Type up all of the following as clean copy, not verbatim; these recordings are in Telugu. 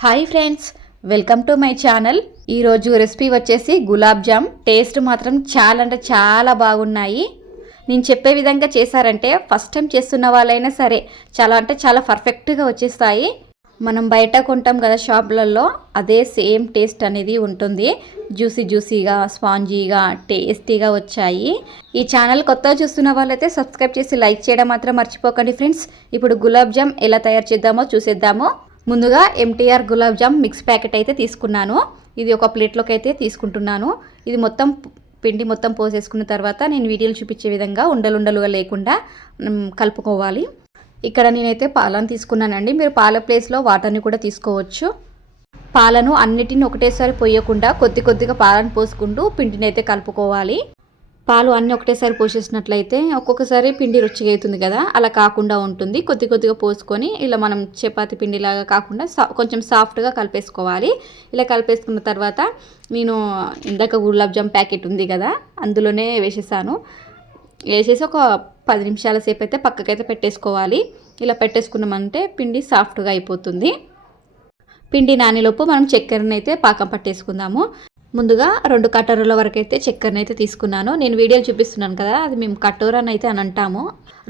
Hi friends, welcome to my channel. ఈరోజు రెసిపీ వచ్చేసి గులాబ్ జామ్. టేస్ట్ మాత్రం చాలా అంటే చాలా బాగున్నాయి. నేను చెప్పే విధంగా చేశారంటే ఫస్ట్ టైం చేస్తున్న వాళ్ళైనా సరే చాలా అంటే చాలా పర్ఫెక్ట్గా వచ్చేస్తాయి. మనం బయట కొంటాం కదా షాపులలో, అదే సేమ్ టేస్ట్ అనేది ఉంటుంది. జ్యూసీగా స్పాంజీగా టేస్టీగా వచ్చాయి. ఈ ఛానల్ కొత్తగా చూస్తున్న వాళ్ళైతే సబ్స్క్రైబ్ చేసి లైక్ చేయడం మాత్రం మర్చిపోకండి ఫ్రెండ్స్. ఇప్పుడు గులాబ్ జామ్ ఎలా తయారు చేద్దామో చూసేద్దాము. ముందుగా MTR gulab jam mix packet అయితే తీసుకున్నాను. ఇది ఒక ప్లేట్లోకి అయితే తీసుకుంటున్నాను. ఇది మొత్తం పిండి మొత్తం పోసేసుకున్న తర్వాత నేను వీడియోలు చూపించే విధంగా ఉండలుగా లేకుండా కలుపుకోవాలి. ఇక్కడ నేనైతే పాలను తీసుకున్నానండి. మీరు పాల ప్లేస్లో వాటర్ని కూడా తీసుకోవచ్చు. పాలను అన్నిటిని ఒకటేసారి పోయకుండా కొద్దిగా పాలను పోసుకుంటూ పిండిని అయితే కలుపుకోవాలి. పాలు అన్నీ ఒకటేసారి పోసేసినట్లయితే ఒక్కొక్కసారి పిండి రుచిగా అవుతుంది కదా, అలా కాకుండా ఉంటుంది. కొద్దిగా పోసుకొని ఇలా మనం చపాతి పిండిలాగా కాకుండా కొంచెం సాఫ్ట్గా కలిపేసుకోవాలి. ఇలా కలిపేసుకున్న తర్వాత నేను ఇందాక గులాబ్ జామ్ ప్యాకెట్ ఉంది కదా, అందులోనే వేసేసి ఒక 10 నిమిషాల సేపు అయితే పక్కకైతే పెట్టేసుకోవాలి. ఇలా పెట్టేసుకున్నామంటే పిండి సాఫ్ట్గా అయిపోతుంది. పిండి నానేలోపు మనం చక్కెరని అయితే పాకం పట్టేసుకుందాము. ముందుగా 2 కటోరాల వరకు అయితే చక్కెరని అయితే తీసుకున్నాను. నేను వీడియోలు చూపిస్తున్నాను కదా, అది మేము కటోరాని అయితే అని అంటాము.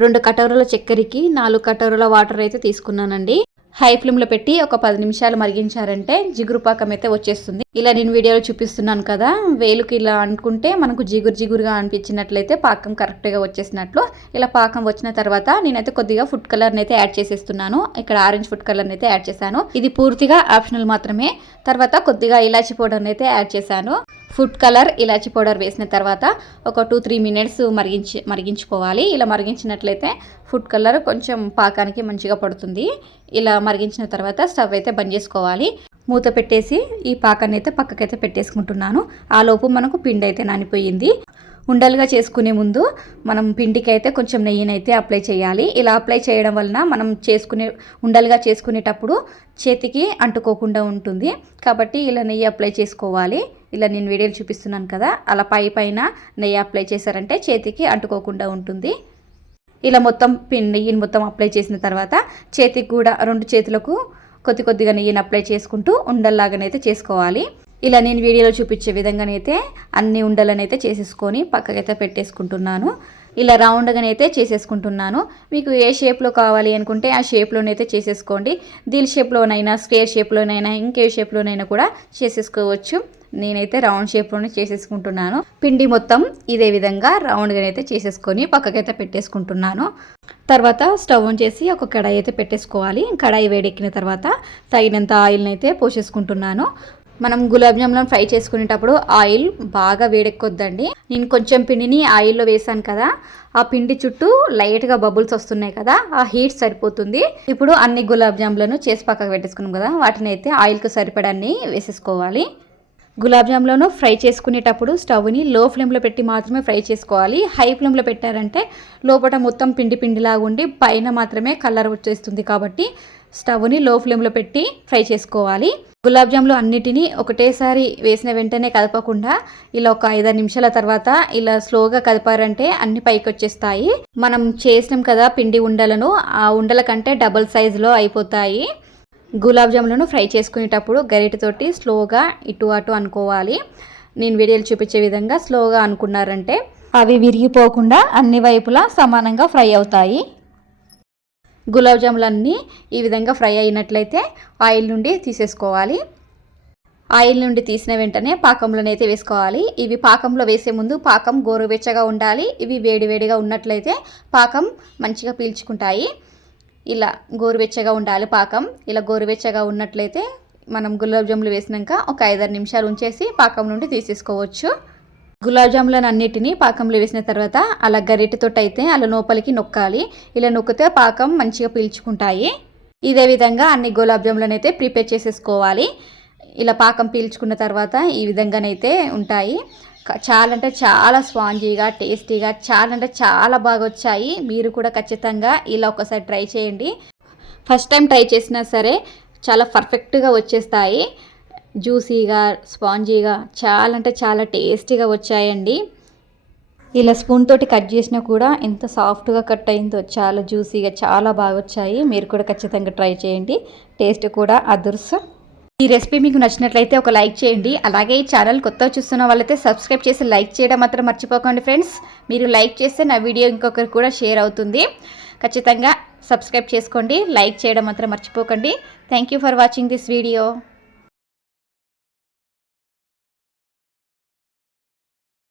2 కటోరాల చక్కెరకి 4 కటోరాల వాటర్ అయితే తీసుకున్నానండి. హై ఫ్లేమ్లో పెట్టి ఒక 10 నిమిషాలు మరిగించారంటే జిగురు పాకం అయితే వచ్చేస్తుంది. ఇలా నేను వీడియోలో చూపిస్తున్నాను కదా, వేలుకి ఇలా అనుకుంటే మనకు జిగురుగా అనిపించినట్లయితే పాకం కరెక్ట్గా వచ్చేసినట్లు. ఇలా పాకం వచ్చిన తర్వాత నేనైతే కొద్దిగా ఫుడ్ కలర్ని అయితే యాడ్ చేసేస్తున్నాను. ఇక్కడ ఆరెంజ్ ఫుడ్ కలర్ని అయితే యాడ్ చేశాను. ఇది పూర్తిగా ఆప్షనల్ మాత్రమే. తర్వాత కొద్దిగా ఇలాచీ పౌడర్ని అయితే యాడ్ చేశాను. ఫుడ్ కలర్ ఇలాచీ పౌడర్ వేసిన తర్వాత ఒక 2-3 మినిట్స్ మరిగించుకోవాలి. ఇలా మరిగించినట్లయితే ఫుడ్ కలర్ కొంచెం పాకానికి మంచిగా పడుతుంది. ఇలా మరిగించిన తర్వాత స్టవ్ అయితే బంద్ చేసుకోవాలి. మూత పెట్టేసి ఈ పాకాన్ని అయితే పక్కకైతే పెట్టేసుకుంటున్నాను. ఆ లోపు మనకు పిండి అయితే నానిపోయింది. ఉండలుగా చేసుకునే ముందు మనం పిండికి అయితే కొంచెం నెయ్యిని అయితే అప్లై చేయాలి. ఇలా అప్లై చేయడం వలన మనం ఉండలుగా చేసుకునేటప్పుడు చేతికి అంటుకోకుండా ఉంటుంది. కాబట్టి ఇలా నెయ్యి అప్లై చేసుకోవాలి. ఇలా నేను వీడియోలు చూపిస్తున్నాను కదా, అలా పైన నెయ్యి అప్లై చేశారంటే చేతికి అంటుకోకుండా ఉంటుంది. ఇలా మొత్తం నెయ్యిని మొత్తం అప్లై చేసిన తర్వాత చేతికి కూడా 2 చేతులకు కొద్దిగా నెయ్యిని అప్లై చేసుకుంటూ ఉండల్లాగానైతే చేసుకోవాలి. ఇలా నేను వీడియోలో చూపించే విధంగానైతే అన్ని ఉండలనైతే చేసేసుకొని పక్కకైతే పెట్టేసుకుంటున్నాను. ఇలా రౌండ్గానైతే చేసేసుకుంటున్నాను. మీకు ఏ షేప్లో కావాలి అనుకుంటే ఆ షేప్లోనైతే చేసేసుకోండి. దీల్ షేప్లోనైనా స్క్వేర్ షేప్లోనైనా ఇంకే షేప్లోనైనా కూడా చేసేసుకోవచ్చు. నేనైతే రౌండ్ షేప్లోనే చేసేసుకుంటున్నాను. పిండి మొత్తం ఇదే విధంగా రౌండ్గానైతే చేసేసుకొని పక్కకైతే పెట్టేసుకుంటున్నాను. తర్వాత స్టవ్ ఆన్ చేసి ఒక కడాయి అయితే పెట్టేసుకోవాలి. కడాయి వేడెక్కిన తర్వాత తగినంత ఆయిల్ని అయితే పోసేసుకుంటున్నాను. మనం గులాబ్ జామ్లను ఫ్రై చేసుకునేటప్పుడు ఆయిల్ బాగా వేడెక్కొద్దండి. నేను కొంచెం పిండిని ఆయిల్లో వేసాను కదా, ఆ పిండి చుట్టూ లైట్గా బబుల్స్ వస్తున్నాయి కదా, ఆ హీట్ సరిపోతుంది. ఇప్పుడు అన్ని గులాబ్ జామ్లను చేసి పక్కకు పెట్టేసుకున్నాం కదా, వాటిని అయితే ఆయిల్కి సరిపడాన్ని వేసేసుకోవాలి. గులాబ్ జామ్లను ఫ్రై చేసుకునేటప్పుడు స్టవ్ని లో ఫ్లేమ్లో పెట్టి మాత్రమే ఫ్రై చేసుకోవాలి. హై ఫ్లేమ్లో పెట్టారంటే లోపల మొత్తం పిండిలాగా ఉండి పైన మాత్రమే కలర్ వచ్చేస్తుంది. కాబట్టి స్టవ్ని లో ఫ్లేమ్లో పెట్టి ఫ్రై చేసుకోవాలి. గులాబ్ జామ్లు అన్నిటినీ ఒకటేసారి వేసిన వెంటనే కదపకుండా ఇలా ఒక 5 నిమిషాల తర్వాత ఇలా స్లోగా కదిపారంటే అన్ని పైకి వచ్చేస్తాయి. మనం చేసినాం కదా పిండి ఉండలను, ఆ ఉండల కంటే డబుల్ సైజులో అయిపోతాయి. గులాబ్ జాములను ఫ్రై చేసుకునేటప్పుడు గరిటెతోటి స్లోగా ఇటు అటు అనుకోవాలి. నేను వీడియోలు చూపించే విధంగా స్లోగా అనుకున్నారంటే అవి విరిగిపోకుండా అన్ని వైపులా సమానంగా ఫ్రై అవుతాయి. గులాబ్ జాములన్నీ ఈ విధంగా ఫ్రై అయినట్లయితే ఆయిల్ నుండి తీసేసుకోవాలి. ఆయిల్ నుండి తీసిన వెంటనే పాకంలోనైతే వేసుకోవాలి. ఇవి పాకంలో వేసే ముందు పాకం గోరువెచ్చగా ఉండాలి. ఇవి వేడిగా ఉన్నట్లయితే పాకం మంచిగా పీల్చుకుంటాయి. ఇలా గోరువెచ్చగా ఉండాలి పాకం. ఇలా గోరువెచ్చగా ఉన్నట్లయితే మనం గులాబ్ జాములు వేసినాక ఒక 5-6 నిమిషాలు ఉంచేసి పాకం నుండి తీసేసుకోవచ్చు. గులాబ్ జాములను అన్నిటినీ పాకంలో వేసిన తర్వాత అలా గరిటెతో అయితే అలా లోపలికి నొక్కాలి. ఇలా నొక్కితే పాకం మంచిగా పీల్చుకుంటాయి. ఇదే విధంగా అన్ని గులాబ్ జాములను అయితే ప్రిపేర్ చేసేసుకోవాలి. ఇలా పాకం పీల్చుకున్న తర్వాత ఈ విధంగానైతే ఉంటాయి. చాలా అంటే చాలా స్పాంజీగా టేస్టీగా చాలా బాగా వచ్చాయి. మీరు కూడా ఖచ్చితంగా ఇలా ఒకసారి ట్రై చేయండి. ఫస్ట్ టైం ట్రై చేసినా సరే చాలా పర్ఫెక్ట్గా వచ్చేస్తాయి. జ్యూసీగా స్పాంజీగా చాలా టేస్టీగా వచ్చాయండి. ఇలా స్పూన్ తోటి కట్ చేసినా కూడా ఎంత సాఫ్ట్గా కట్ అయిందో, చాలా జ్యూసీగా చాలా బాగా వచ్చాయి. మీరు కూడా ఖచ్చితంగా ట్రై చేయండి. టేస్ట్ కూడా అదుర్స్. ఈ రెసిపీ మీకు నచ్చినట్లయితే ఒక లైక్ చేయండి. అలాగే ఈ ఛానల్ కొత్తగా చూస్తున్న వాళ్ళైతే సబ్స్క్రైబ్ చేసి లైక్ చేయడం మాత్రం మర్చిపోకండి ఫ్రెండ్స్. మీరు లైక్ చేస్తే నా వీడియో ఇంకొకరికి కూడా షేర్ అవుతుంది. ఖచ్చితంగా సబ్స్క్రైబ్ చేసుకోండి, లైక్ చేయడం మాత్రం మర్చిపోకండి. Thank you for watching this video.